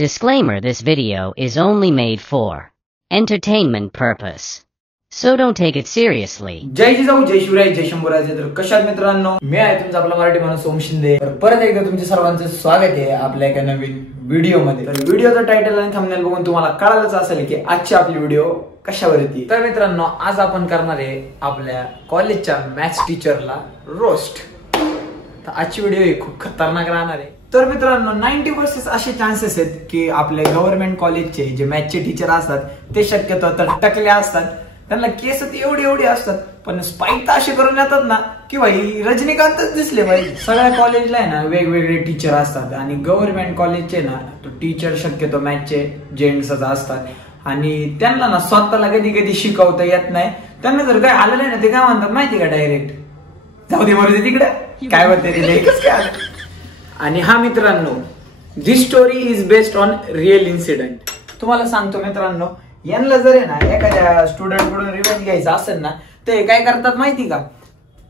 Disclaimer: this video is only made for entertainment purpose, so don't take it seriously. जय जिजाऊ, जय शिवराय, जय शंभूराजे. तर कशात मित्रांनो, मी आहे तुमचा आपला मराठी माणूस ओम शिंदे. तर परत एकदा तुमच्या सर्वांचं स्वागत आहे आपल्या एका नवीन व्हिडिओ मध्ये. तर व्हिडिओचं टायटल आणि थंबनेल बघून तुम्हाला कळालंच असेल की आजची आपली व्हिडिओ कशावरती. तर मित्रांनो, आज आपण करणार आहे आपल्या कॉलेजच्या मॅथ्स टीचरला रोस्ट. तर आजची व्हिडिओ ही खूप खतरनाक राहणार आहे. तर मित्रांनो, 90% असे चान्सेस आहेत की आपले गव्हर्नमेंट कॉलेजचे जे मॅथ्सचे टीचर असतात ते शक्यतो तर टकले असतात. त्यांना केस एवढे असतात, पण स्पाईक तर असे करून येतात ना की भाई रजनीकांतच दिसले पाहिजे. सगळ्या कॉलेजला आहे ना वेगवेगळे टीचर असतात आणि गव्हर्नमेंट कॉलेजचे ना टीचर शक्यतो मॅथ्सचे जेंट्सच असतात आणि त्यांना ना स्वतःला कधी कधी शिकवता येत नाही. त्यांना जर काय आलं नाही ना, ते काय म्हणतात माहिती का, डायरेक्ट जाऊ दे बरोबर तिकडे काय म्हणते ते एकच काय. आणि हा मित्रांनो, this story is based on real incident. तुम्हाला सांगतो मित्रांनो, यांना जर आहे ना एखाद्या स्टुडंट कडून रिव्हेंज घ्यायचा असेल ना, ते काय करतात माहिती का,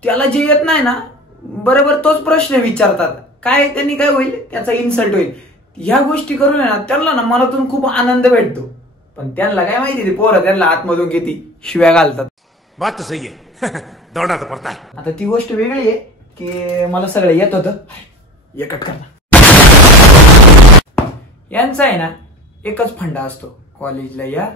त्याला जे येत नाही ना बरोबर तोच प्रश्न विचारतात. काय त्यांनी काय होईल, त्याचा इन्सल्ट होईल. ह्या गोष्टी करून ना त्यांना ना मनातून खूप आनंद भेटतो. पण त्यांना काय माहिती, ते पोरं त्यांना आतमधून किती शिव्या घालतात. बात तो सही है. दौड़ना तो पड़ता है. आता ती गोष्ट वेगळी आहे की मला सगळं येत होतं, एकट करणार. यांचा आहे ना एकच फंडा असतो, कॉलेजला या,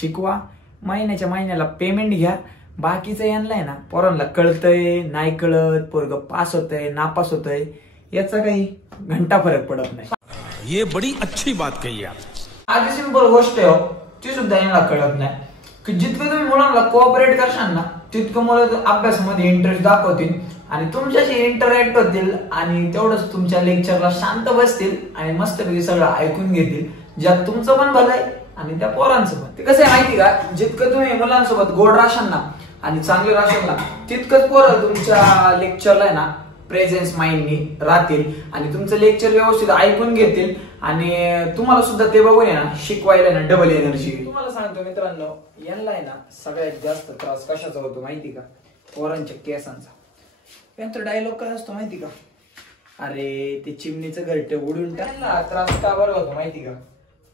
शिकवा, महिन्याच्या महिन्याला पेमेंट घ्या. बाकीचं यांना आहे ना पोरांना कळतंय नाही कळत, पोरग पास होतंय नापास होतंय, याचा काही घंटा फरक पडत नाही. ये बड़ी अच्छी बात कही आप. आधी सिंपल गोष्ट आहे, ती सुद्धा यांना कळत नाही की जितकं तुम्ही मुलांना कोऑपरेट करशाल ना तितकं मुलं अभ्यासामध्ये इंटरेस्ट दाखवतील आणि तुमच्याशी इंटरॅक्ट होतील आणि तेवढंच तुमच्या लेक्चरला शांत बसतील आणि मस्तपैकी सगळं ऐकून घेतील, ज्यात तुमचं पण भलं आहे आणि त्या पोरांचं पण. ते कसं आहे माहिती का, जितकं तुम्ही मुलांसोबत गोड राशाल ना आणि चांगले राशाल ना, तितकंच पोरं तुमच्या लेक्चरला आहे ना प्रेझेन्स माइंडनी राहतील आणि तुमचं लेक्चर व्यवस्थित ऐकून घेतील आणि तुम्हाला सुद्धा ते बघून ना शिकवायला ना डबल एनर्जी. तुम्हाला सांगतो मित्रांनो, यांना आहे ना सगळ्यात जास्त त्रास कशाचा होतो माहिती का, पोरांच्या केसांचा. यांचा डायलॉग काय असतो माहिती का, अरे ते चिमणीचं घरट उडून त्यांना त्रास का बरं होतो माहिती का.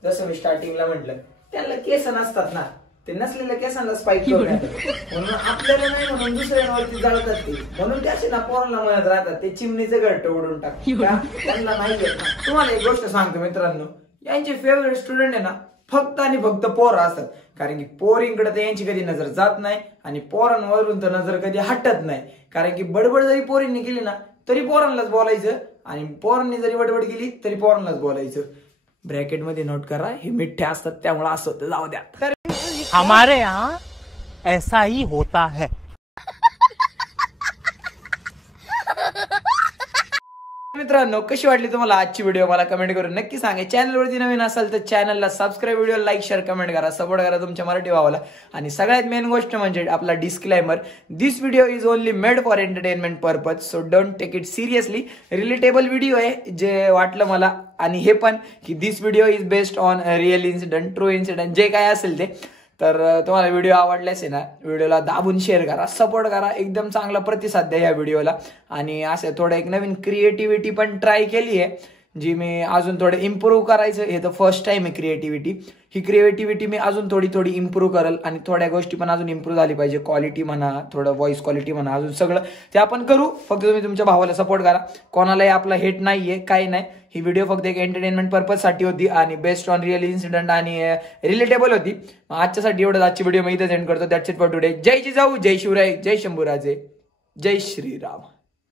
जसं मी स्टार्टिंगला म्हटलं, त्यांना केस नसतात ना, ते नसलेल्या केसांना स्पाईक करून म्हणून आपल्याला नाही म्हणून दुसऱ्यांवरती जळतात ते, म्हणून त्याचे ना पोरांना म्हणत राहतात ते चिमणीचं घरट उडून टाक. त्यांना माहिती आहे. तुम्हाला एक गोष्ट सांगतो मित्रांनो, यांचे फेवरेट स्टुडंट आहे ना फक्त आणि फक्त पोरं असतात. कारण की पोरींकडे तर यांची कधी नजर जात नाही आणि पोरांवरून तर नजर कधी हटत नाही. कारण की बडबड जरी पोरींनी केली ना तरी पोरांनाच बोलायचं आणि पोरांनी जरी बडबड केली तरी पोरांनाच बोलायचं. ब्रॅकेट मध्ये नोट करा, हे मिठ्ठे असतात त्यामुळे असं होतं, जाऊ द्या. तर हमारे यहाँ ऐसा ही होता है. मित्रांनो, कशी वाटली तुम्हाला आजची व्हिडिओ मला कमेंट करून नक्की सांगा. चॅनलवरती नवीन असाल तर चॅनलला subscribe, video like, share, comment करा, सपोर्ट करा तुमच्या मराठी भावाला. आणि सगळ्यात मेन गोष्ट म्हणजे आपला disclaimer, this video is only made for entertainment purpose, so don't take it seriously. Relatable video आहे जे वाटलं मला, आणि हे पण की this video is based on real incident, true incident, जे काय असेल ते. तर तुम्हाला व्हिडिओ आवडल्यास आहे ना व्हिडिओला दाबून शेअर करा, सपोर्ट करा, एकदम चांगला प्रतिसाद द्या या व्हिडिओला. आणि असं थोडं एक नवीन क्रिएटिव्हिटी पण ट्राय केली आहे, जी मी अजून थोडं इम्प्रूव्ह करायचं. हे तर फर्स्ट टाइम आहे क्रिएटिव्हिटी. ही क्रिएटिव्हिटी मी अजून थोडी इम्प्रूव्ह करेल आणि थोड्या गोष्टी पण अजून इम्प्रूव्ह झाली पाहिजे. क्वालिटी म्हणा, थोडं व्हॉइस क्वालिटी म्हणा, अजून सगळं ते आपण करू. फक्त तुम्ही तुमच्या भावाला सपोर्ट करा. कोणालाही आपला हेट नाहीये, काही नाही. ही व्हिडिओ फक्त एक एंटरटेनमेंट पर्पज साठी होती आणि बेस्ड ऑन रिअल इन्सिडेंट आणि रिलेटेबल होती. आजच्यासाठी एवढं, आजची व्हिडिओ मी इथे सेंड करतो. That's it for today. जय जिजाऊ, जय शिवराय, जय शंभूराजे, जय श्रीराम.